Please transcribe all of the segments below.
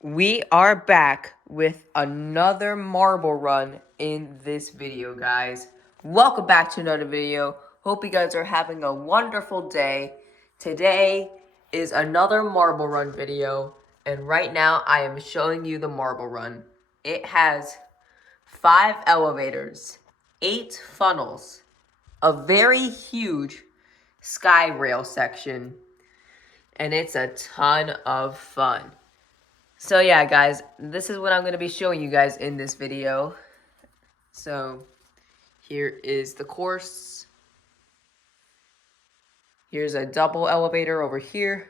We are back with another marble run in this video, guys. Welcome back to another video. Hope you guys are having a wonderful day. Today is another marble run video, and right now I am showing you the marble run. It has 5 elevators, 8 funnels, a very huge sky rail section, and it's a ton of fun. So yeah, guys, this is what I'm going to be showing you guys in this video. So here is the course. Here's a double elevator over here,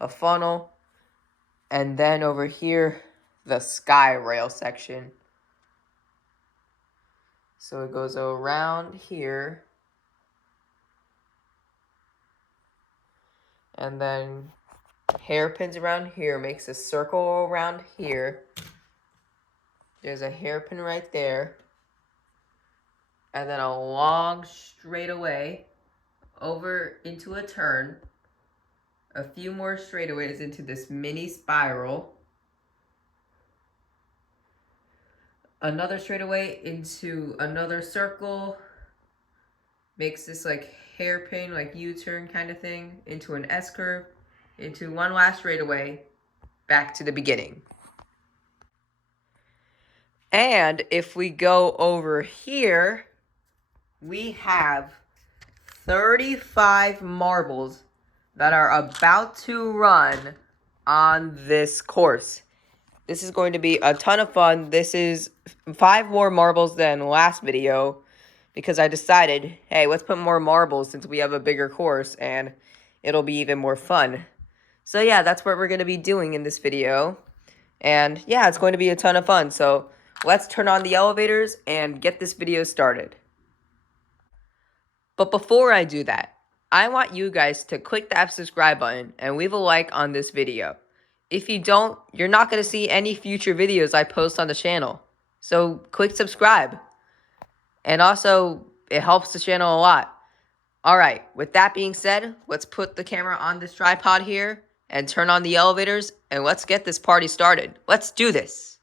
a funnel, and then over here, the sky rail section. So it goes around here, and then hairpins around here, makes a circle around here. There's a hairpin right there. And then a long straightaway over into a turn. A few more straightaways into this mini spiral. Another straightaway into another circle. Makes this like hairpin, like U-turn kind of thing, into an S-curve, into one last straightaway, back to the beginning. And if we go over here, we have 35 marbles that are about to run on this course. This is going to be a ton of fun. This is 5 more marbles than last video because I decided, hey, let's put more marbles since we have a bigger course and it'll be even more fun. So yeah, that's what we're going to be doing in this video. And yeah, it's going to be a ton of fun. So let's turn on the elevators and get this video started. But before I do that, I want you guys to click that subscribe button and leave a like on this video. If you don't, you're not going to see any future videos I post on the channel. So click subscribe. And also, it helps the channel a lot. Alright, with that being said, let's put the camera on this tripod here and turn on the elevators and let's get this party started. Let's do this.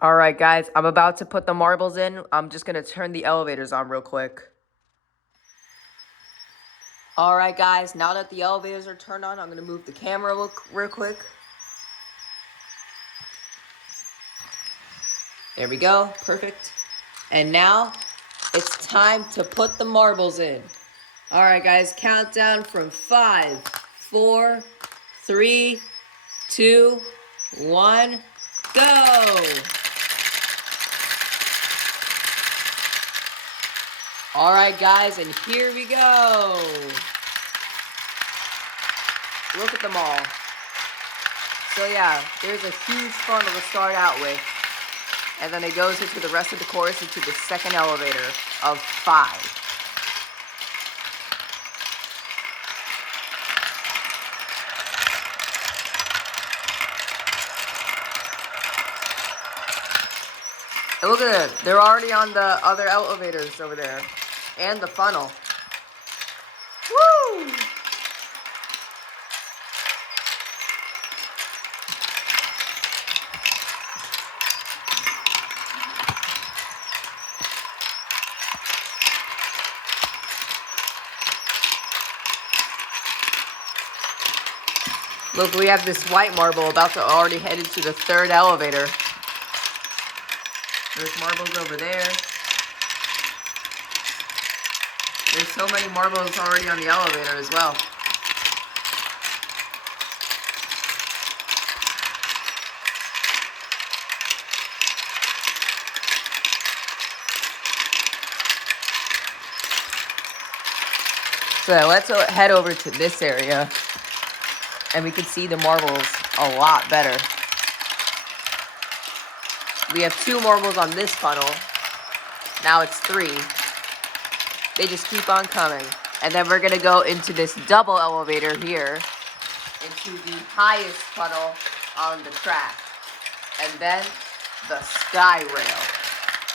Alright guys, I'm about to put the marbles in. I'm just going to turn the elevators on real quick. Alright guys, now that the elevators are turned on, I'm going to move the camera real quick. There we go, perfect. And now, it's time to put the marbles in. Alright guys, countdown from 5, 4, 3, 2, 1, go! Alright guys, and here we go. Look at them all. So yeah, there's a huge funnel to start out with. And then it goes into the rest of the course into the second elevator of 5. And look at it, they're already on the other elevators over there. And the funnel. Woo! Look, we have this white marble about to already head into the 3rd elevator. There's marbles over there. There's so many marbles already on the elevator as well. So let's head over to this area. And we can see the marbles a lot better. We have 2 marbles on this funnel. Now it's 3. They just keep on coming. And then we're going to go into this double elevator here. Into the highest funnel on the track. And then the sky rail.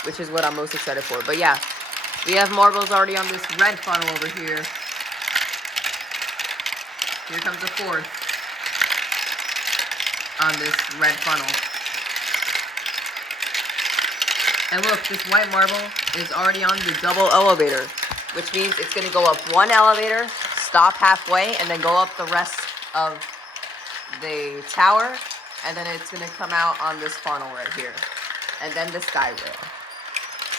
Which is what I'm most excited for. But yeah, we have marbles already on this red funnel over here. Here comes the 4th. on this red funnel. And look, this white marble is already on the double elevator, which means it's going to go up one elevator, stop halfway, and then go up the rest of the tower, and then it's going to come out on this funnel right here, and then the sky rail.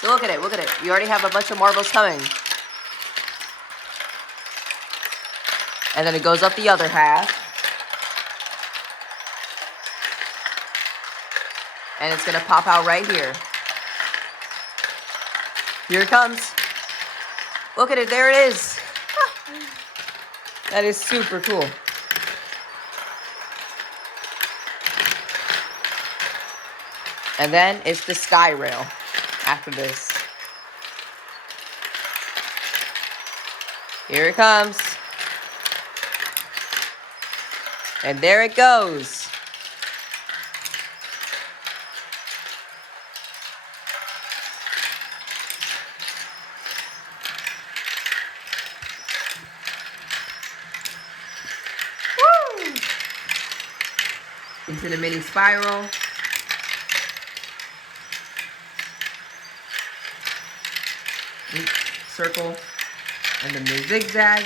So look at it, look at it. We already have a bunch of marbles coming. And then it goes up the other half. And it's going to pop out right here. Here it comes. Look at it, there it is. That is super cool. And then it's the sky rail after this. Here it comes. And there it goes. Woo! Into the mini spiral. Circle. And then the zigzag.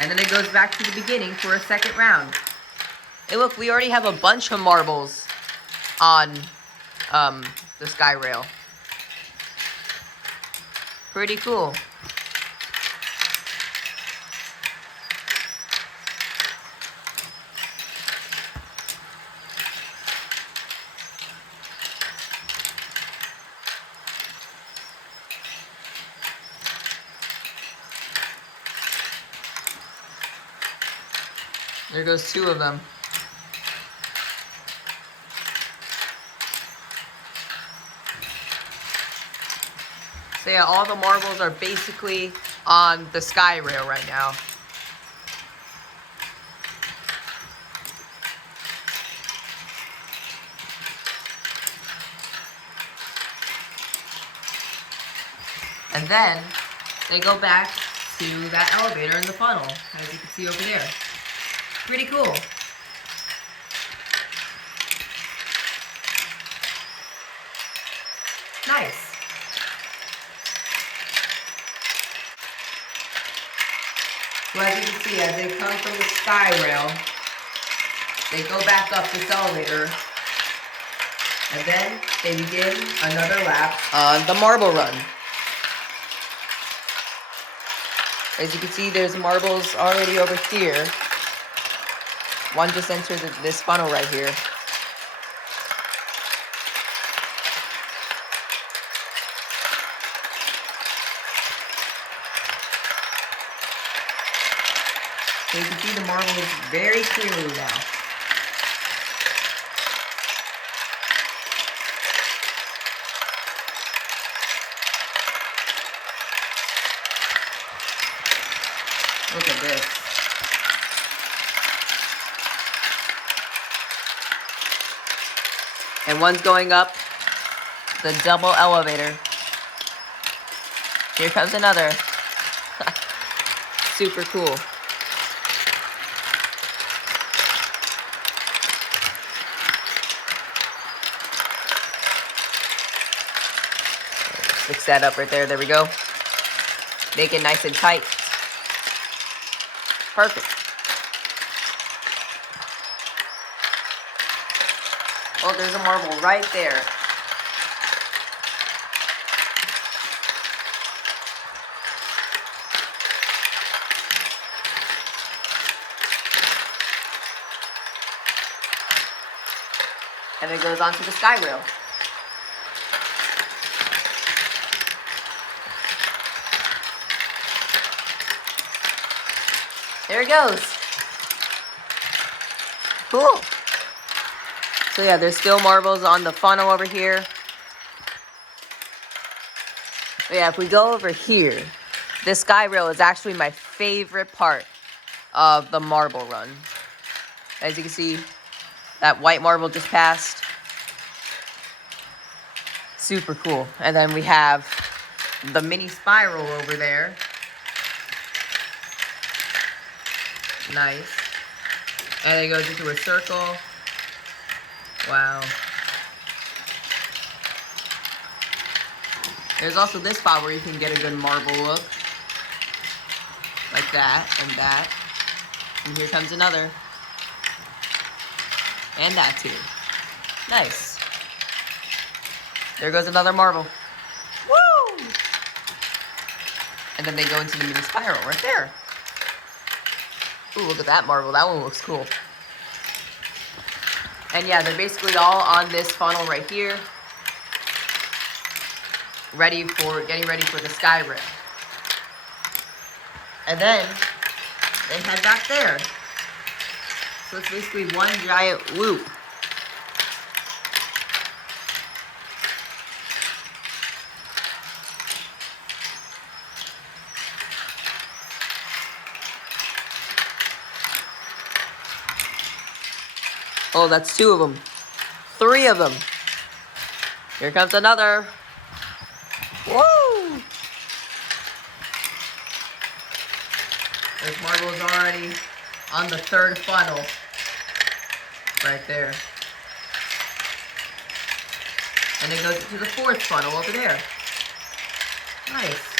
And then it goes back to the beginning for a second round. Hey, look, we already have a bunch of marbles on the sky rail. Pretty cool. There goes two of them. So yeah, all the marbles are basically on the sky rail right now. And then they go back to that elevator in the funnel, as you can see over there. Pretty cool. Nice. So as you can see, as they come from the sky rail, they go back up this elevator, and then they begin another lap on the marble run. As you can see, there's marbles already over here. One just entered this funnel right here. So you can see the marbles very clearly now. Look at this. And one's going up the double elevator. Here comes another. Super cool. Fix that up right there. There we go. Make it nice and tight. Perfect. Oh, there's a marble right there. And it goes onto the sky rail. There it goes. Cool. So yeah, there's still marbles on the funnel over here. But yeah, if we go over here, this sky rail is actually my favorite part of the marble run. As you can see, that white marble just passed. Super cool. And then we have the mini spiral over there. Nice. And it goes into a circle. Wow. There's also this spot where you can get a good marble look. Like that and that. And here comes another. And that too. Nice. There goes another marble. Woo! And then they go into the mini spiral right there. Ooh, look at that marble. That one looks cool. And yeah, they're basically all on this funnel right here. Getting ready for the sky rail. And then they head back there. So it's basically one giant loop. Oh, that's 2 of them. 3 of them. Here comes another. Woo! There's marbles already on the 3rd funnel. Right there. And it goes to the 4th funnel over there. Nice.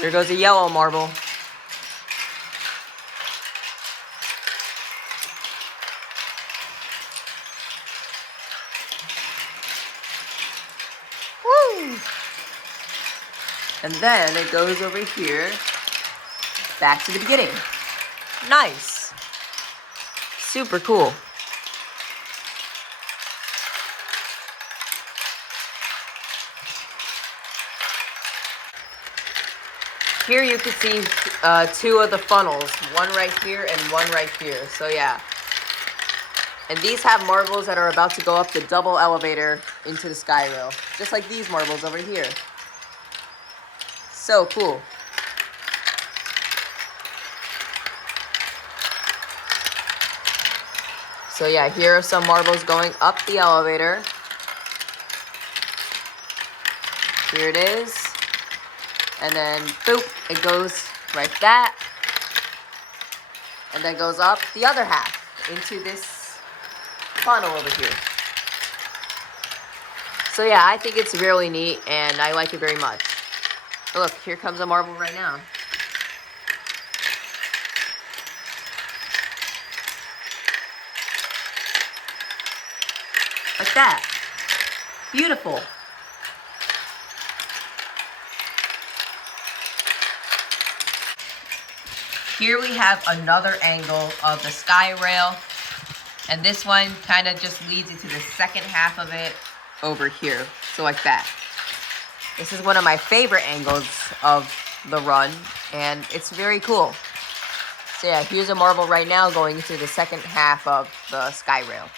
There goes a yellow marble. Woo! And then it goes over here, back to the beginning. Nice. Super cool. Here you can see 2 of the funnels, one right here and one right here. So yeah. And these have marbles that are about to go up the double elevator into the sky rail. Just like these marbles over here. So cool. So yeah, here are some marbles going up the elevator. Here it is. And then, boop, it goes like that. And then goes up the other half into this funnel over here. So yeah, I think it's really neat and I like it very much. Look, here comes a marble right now. Like that. Beautiful. Here we have another angle of the sky rail. And this one kind of just leads into the second half of it over here. So like that. This is one of my favorite angles of the run. And it's very cool. So yeah, here's a marble right now going into the second half of the sky rail.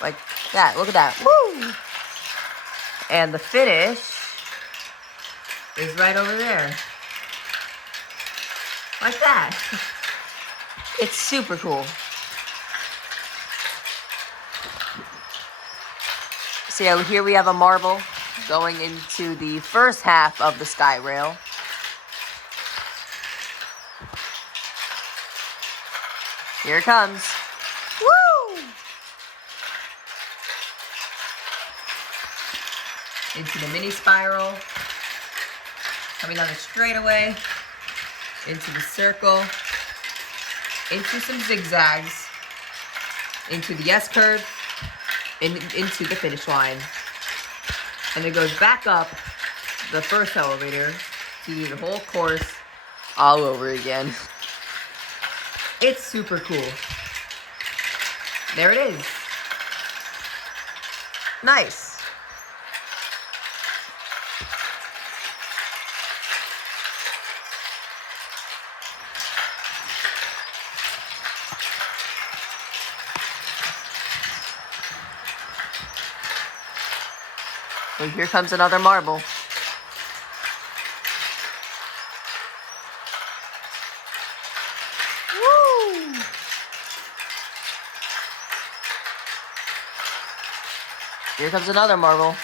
Like that. Look at that. Woo! And the finish is right over there. Like that. It's super cool. So yeah, here we have a marble going into the first half of the sky rail. Here it comes. Woo! Into the mini spiral. Coming down the straightaway. Into the circle. Into some zigzags. Into the S-curve. Into the finish line. And it goes back up the first elevator to do the whole course all over again. It's super cool. There it is. Nice. So here comes another marble. Woo! Here comes another marble.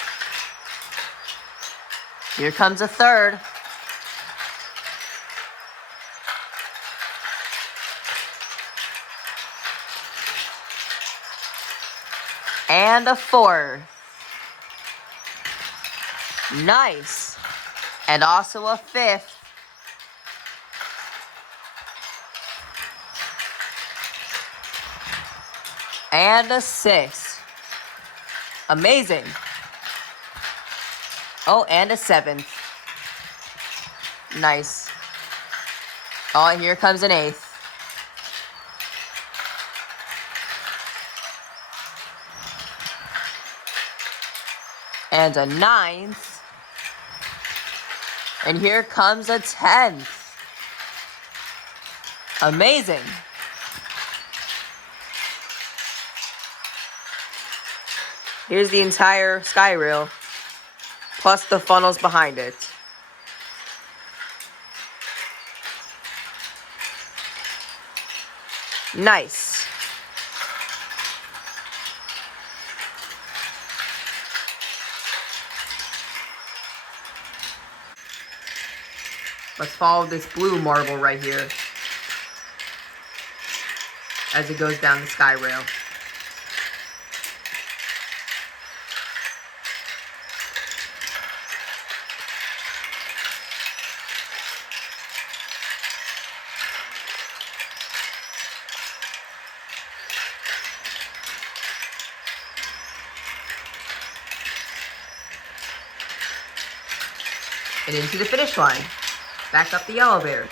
Here comes a third. And a fourth. Nice. And also a fifth. And a sixth. Amazing. Oh, and a seventh. Nice. Oh, here comes an eighth. And a ninth. And here comes a 10th. Amazing. Here's the entire sky rail, plus the funnels behind it. Nice. Let's follow this blue marble right here as it goes down the sky rail. And into the finish line. Back up the elevator.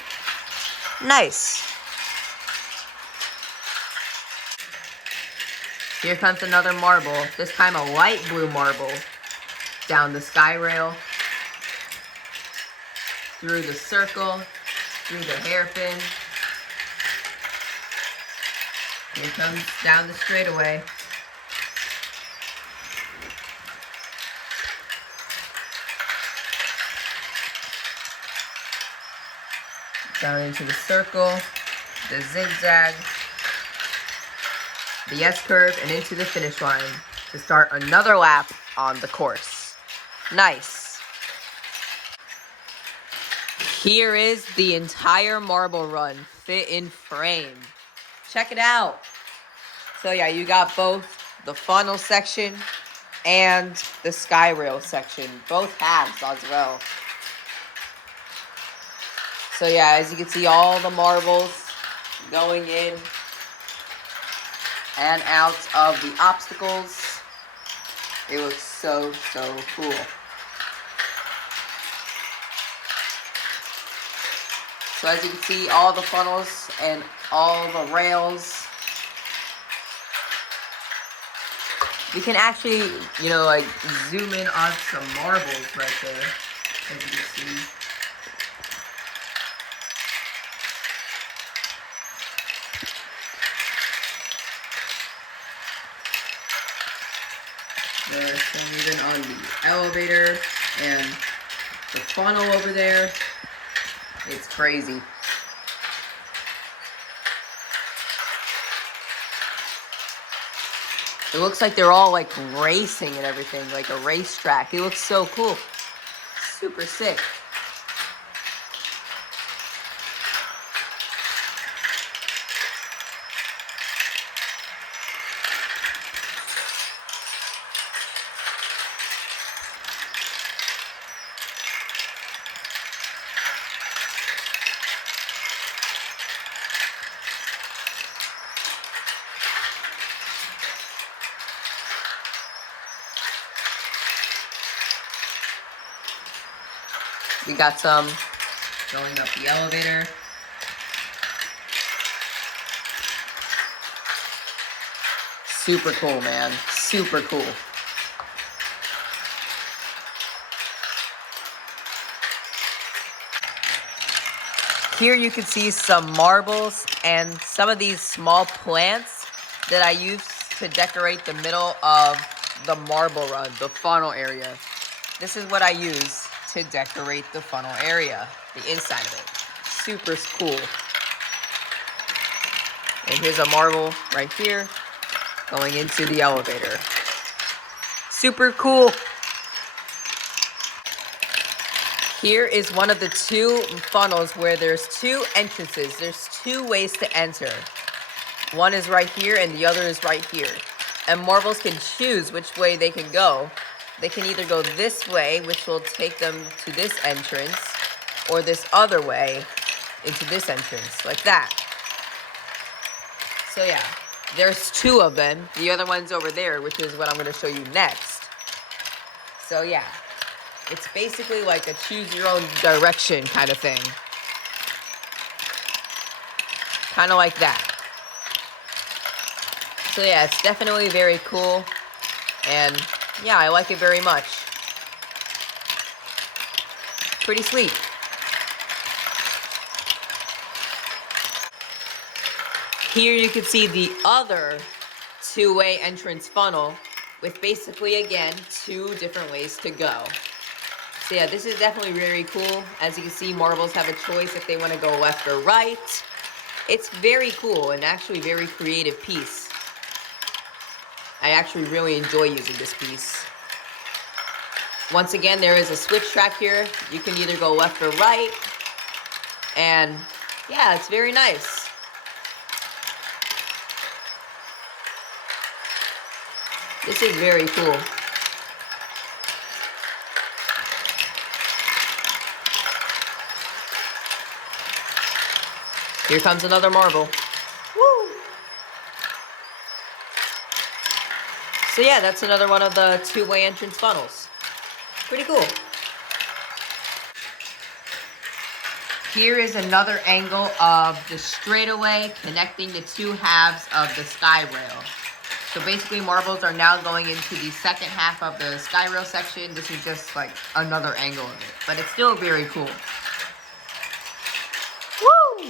Nice. Here comes another marble, this time a light blue marble. Down the sky rail, through the circle, through the hairpin. Here comes down the straightaway. Down into the circle, the zigzag, the S-curve, and into the finish line to start another lap on the course. Nice. Here is the entire marble run fit in frame. Check it out. So yeah, you got both the funnel section and the sky rail section, both halves as well. So yeah, as you can see, all the marbles going in and out of the obstacles. It looks so, so cool. So as you can see, all the funnels and all the rails. You can actually, like zoom in on some marbles right there, as you can see. There's some even on the elevator and the funnel over there. It's crazy. It looks like they're all like racing and everything, like a racetrack. It looks so cool. Super sick. We got some going up the elevator. Super cool, man. Super cool. Here you can see some marbles and some of these small plants that I used to decorate the middle of the marble run, the funnel area. this is what I use to decorate the funnel area, the inside of it. Super cool. And here's a marble right here going into the elevator. Super cool. Here is one of the two funnels where there's two entrances. There's two ways to enter. One is right here and the other is right here. And marbles can choose which way they can go. They can either go this way, which will take them to this entrance, or this other way into this entrance, like that. So yeah, there's two of them. The other one's over there, which is what I'm gonna show you next. So yeah, it's basically like a choose your own direction kind of thing. Kind of like that. So yeah, it's definitely very cool. And yeah, I like it very much. Pretty sweet. Here you can see the other two-way entrance funnel with basically, again, two different ways to go. So yeah, this is definitely very cool. As you can see, marbles have a choice if they want to go left or right. It's very cool and actually very creative piece. I actually really enjoy using this piece. Once again, there is a switch track here. You can either go left or right. And yeah, it's very nice. This is very cool. Here comes another marble. Woo! So yeah, that's another one of the two-way entrance funnels. Pretty cool. Here is another angle of the straightaway connecting the two halves of the sky rail. So basically, marbles are now going into the second half of the sky rail section. This is just like another angle of it, but it's still very cool. Woo!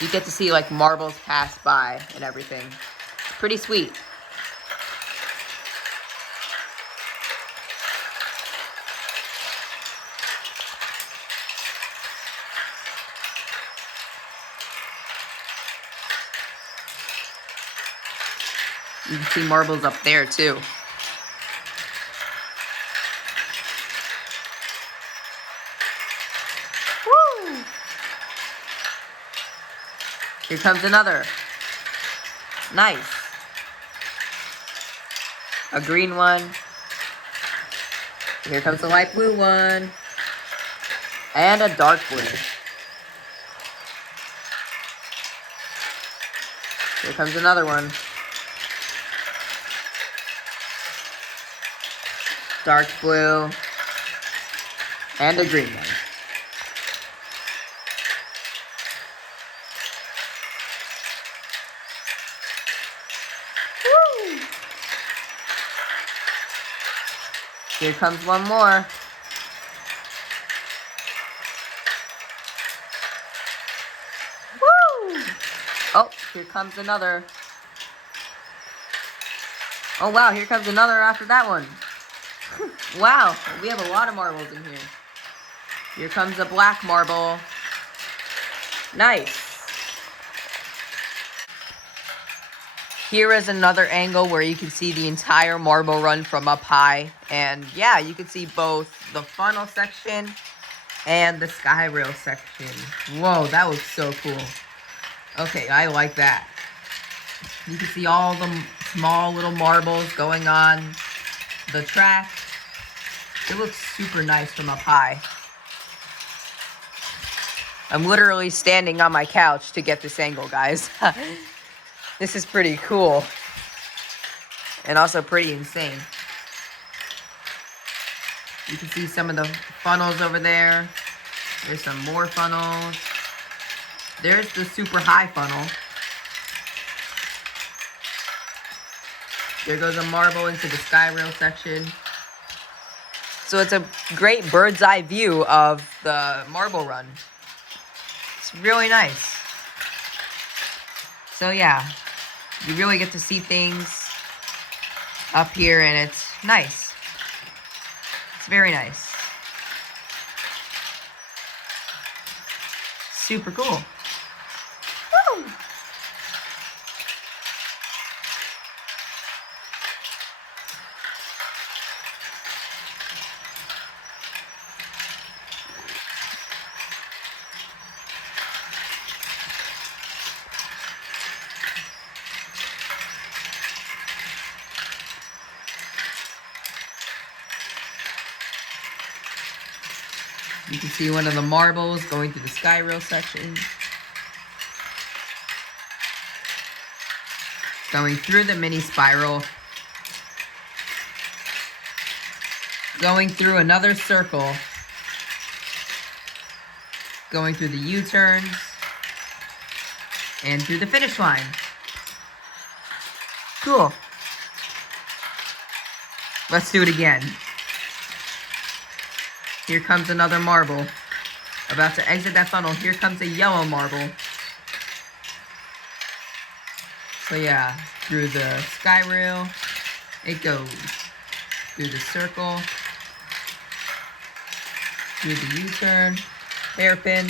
You get to see like marbles pass by and everything. Pretty sweet. You can see marbles up there too. Woo! Here comes another. Nice. A green one. Here comes a light blue one. And a dark blue. Here comes another one. Dark blue, and a green one. Woo! Here comes one more. Woo! Oh, here comes another. Oh wow, here comes another after that one. Wow, we have a lot of marbles in here. Here comes a black marble. Nice. Here is another angle where you can see the entire marble run from up high. And yeah, you can see both the funnel section and the sky rail section. Whoa, that looks so cool. Okay, I like that. You can see all the small little marbles going on the track. It looks super nice from up high. I'm literally standing on my couch to get this angle, guys. This is pretty cool. And also pretty insane. You can see some of the funnels over there. There's some more funnels. There's the super high funnel. There goes a marble into the sky rail section. So it's a great bird's eye view of the marble run. It's really nice. So yeah, you really get to see things up here and it's nice. It's Very nice. Super cool. Woo! You can see one of the marbles going through the sky rail section. Going through the mini spiral. Going through another circle. Going through the U-turns. And through the finish line. Cool. Let's do it again. Here comes another marble. About to exit that funnel. Here comes a yellow marble. So yeah, through the sky rail, it goes. Through the circle. Through the U-turn. Hairpin.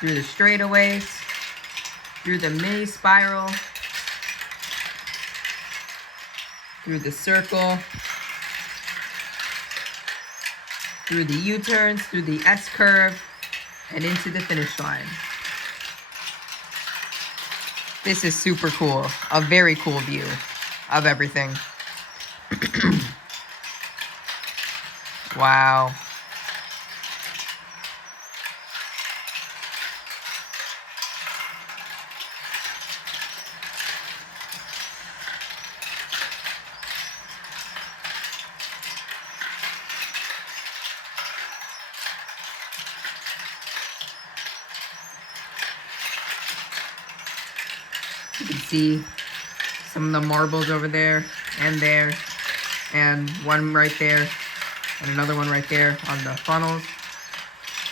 Through the straightaways. Through the mini spiral. Through the circle. Through the U-turns, through the S-curve, and into the finish line. This is super cool. A very cool view of everything. Wow. You can see some of the marbles over there, and one right there, and another one right there on the funnels.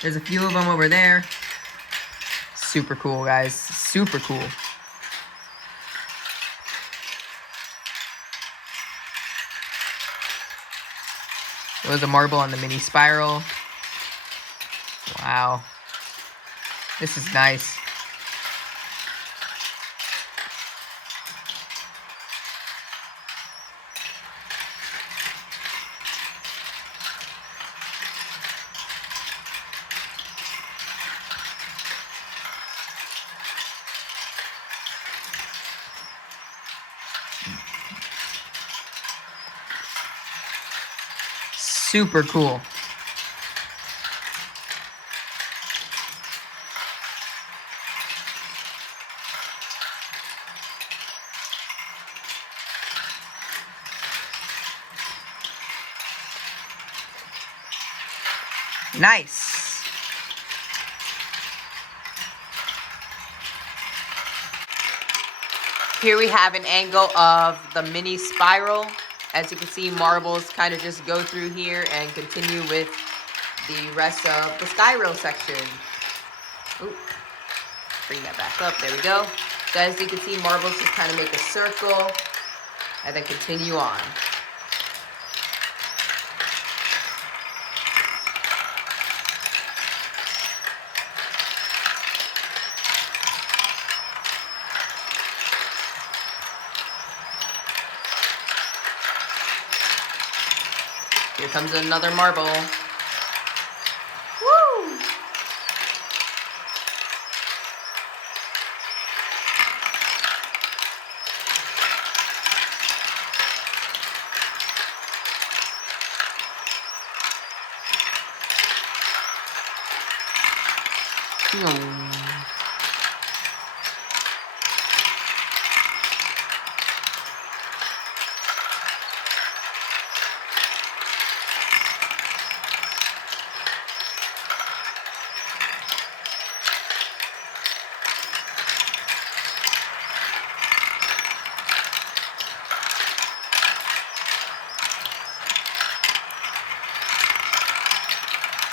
There's a few of them over there. Super cool, guys. Super cool. There's a marble on the mini spiral. Wow. This is nice. Super cool. Nice. Here we have an angle of the mini spiral. As you can see, marbles kind of just go through here and continue with the rest of the sky rail section. Ooh, bring that back up. There we go. So as you can see, marbles just kind of make a circle and then continue on. Here comes another marble. Woo!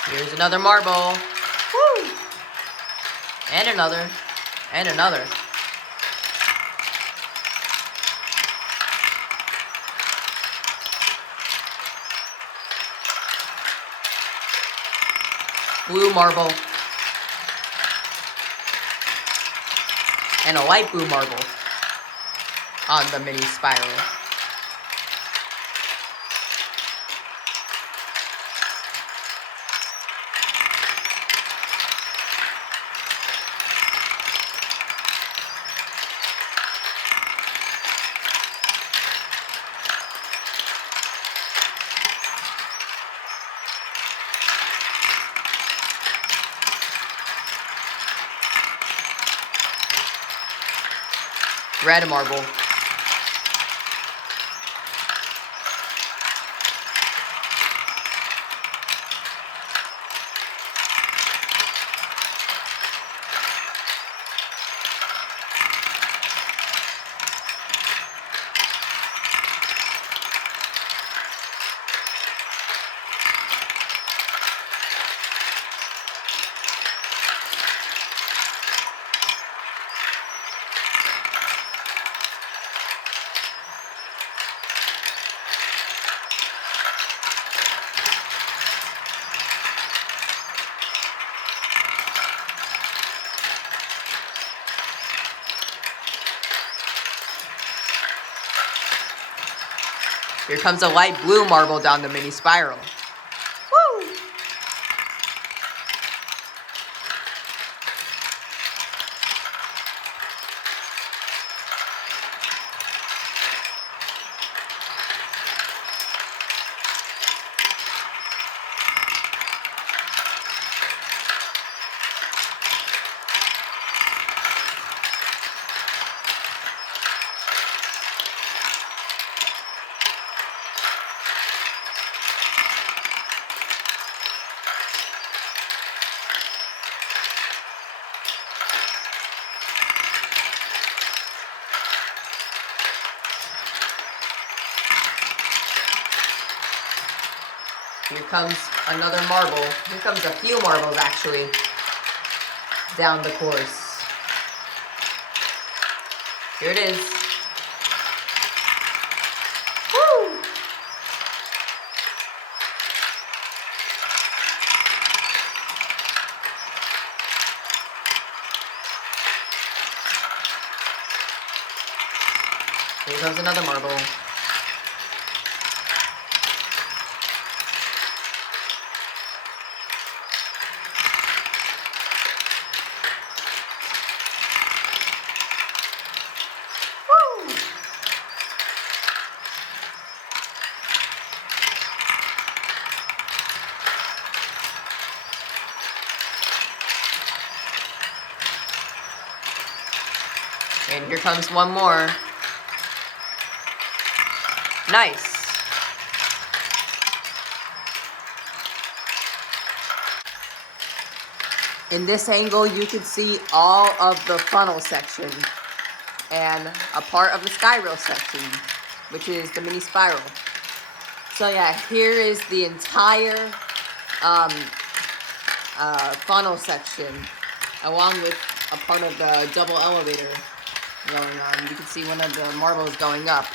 Here's another marble. Woo! And another. And another. blue marble, and a light blue marble on the mini spiral. Red marble. Here comes a light blue marble down the mini spiral. Woo! Here comes another marble. Here comes a few marbles, actually, down the course. Here it is. Woo! Here comes another marble. And here comes one more. Nice. In this angle, you can see all of the funnel section and a part of the sky rail section, which is the mini spiral. So yeah, here is the entire funnel section, along with a part of the double elevator going on. You can see one of the marbles going up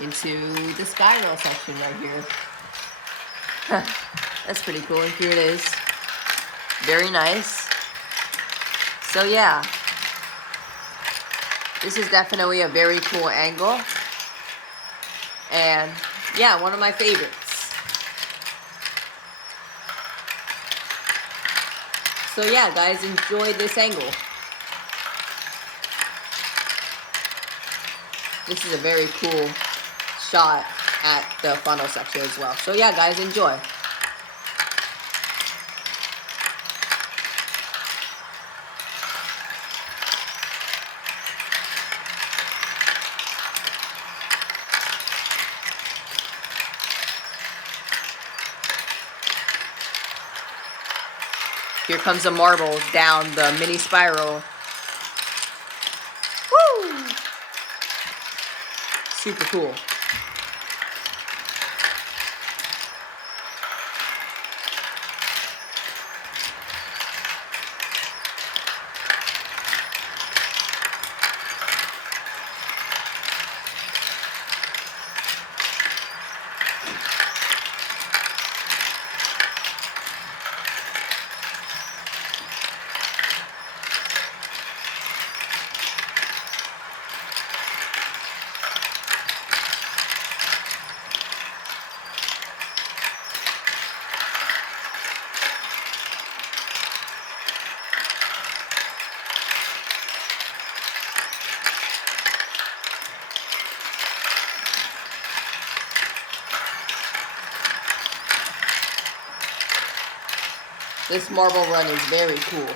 into the sky rail section right here. That's pretty cool, and here it is. Very nice. So yeah, this is definitely a very cool angle, and yeah, one of my favorites. So yeah, guys, enjoy this angle. This is a very cool shot at the funnel section as well. So yeah, guys, enjoy. Here comes a marble down the mini spiral. Woo! Super cool. This marble run is very cool.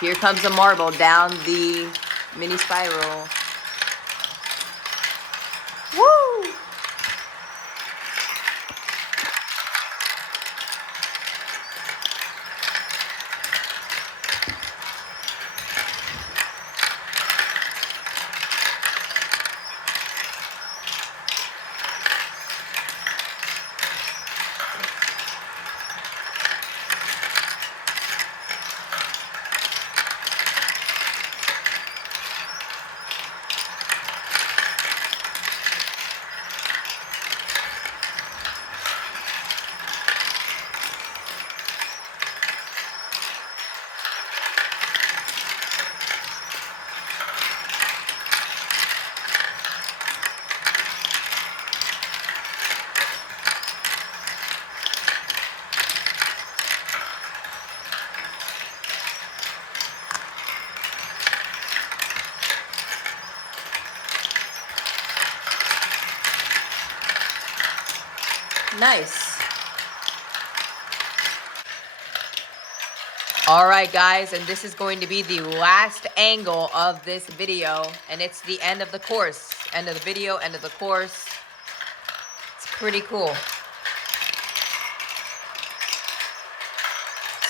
Here comes a marble down the mini spiral. Woo! Nice. Alright guys, and this is going to be the last angle of this video, and it's the end of the course. End of the video, end of the course. It's pretty cool.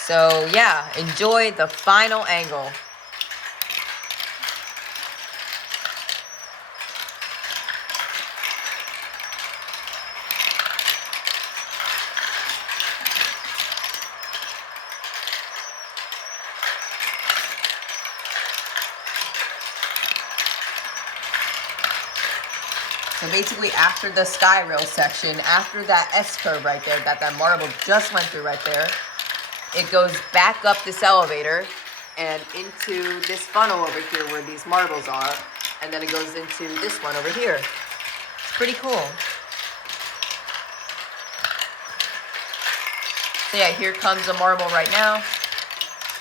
So yeah, enjoy the final angle. So basically after the sky rail section, after that S-curve right there, that marble just went through right there, it goes back up this elevator and into this funnel over here where these marbles are, and then it goes into this one over here. It's pretty cool. So yeah, here comes a marble right now,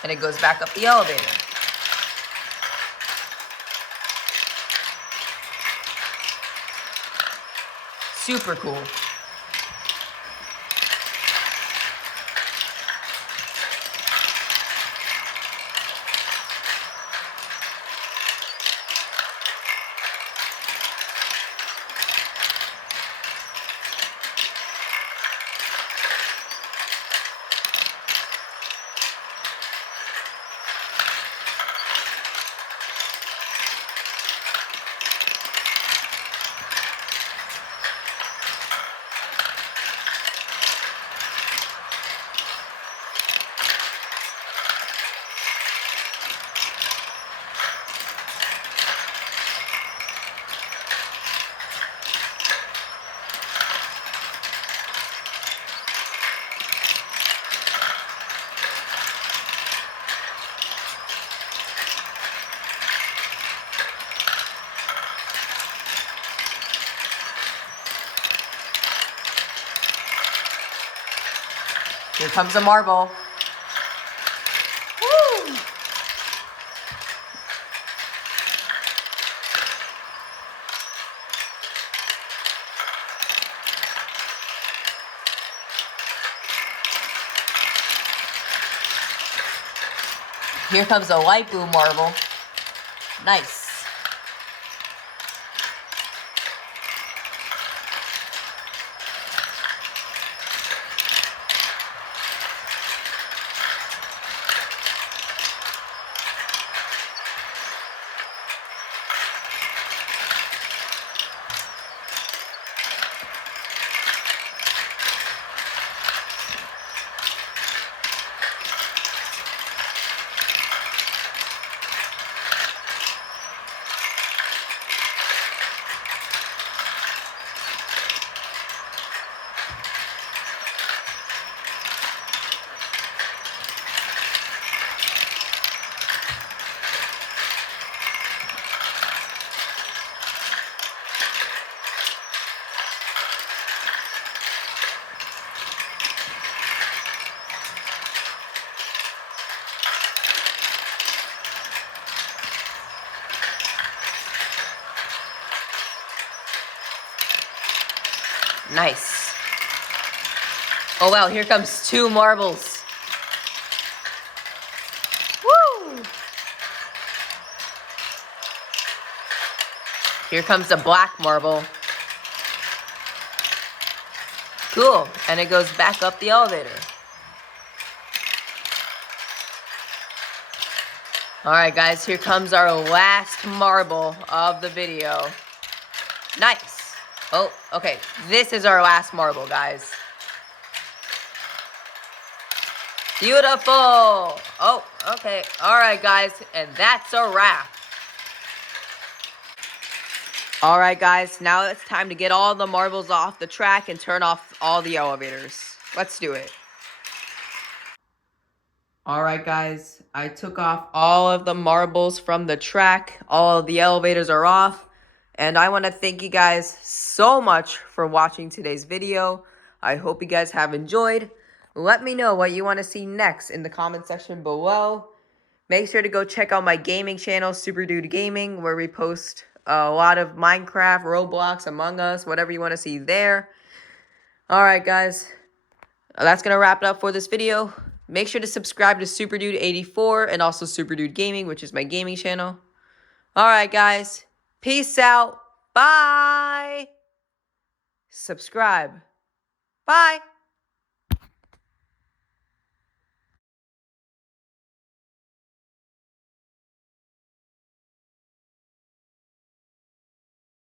and it goes back up the elevator. Super cool. Here comes a marble. Woo! Here comes a light blue marble. Nice. Nice. Oh, wow, here comes 2 marbles. Woo! Here comes the black marble. Cool, and it goes back up the elevator. Alright guys, here comes our last marble of the video. Nice. Oh, okay, this is our last marble, guys. Beautiful. Oh, okay. Alright guys, and that's a wrap. Alright guys, now it's time to get all the marbles off the track and turn off all the elevators. Let's do it. Alright guys, I took off all of the marbles from the track. All of the elevators are off. And I want to thank you guys so much for watching today's video. I hope you guys have enjoyed. Let me know what you want to see next in the comment section below. Make sure to go check out my gaming channel, Super Dude Gaming, where we post a lot of Minecraft, Roblox, Among Us, whatever you want to see there. Alright guys, that's going to wrap it up for this video. Make sure to subscribe to Super Dude 84 and also Super Dude Gaming, which is my gaming channel. Alright guys, peace out. Bye. Subscribe. Bye.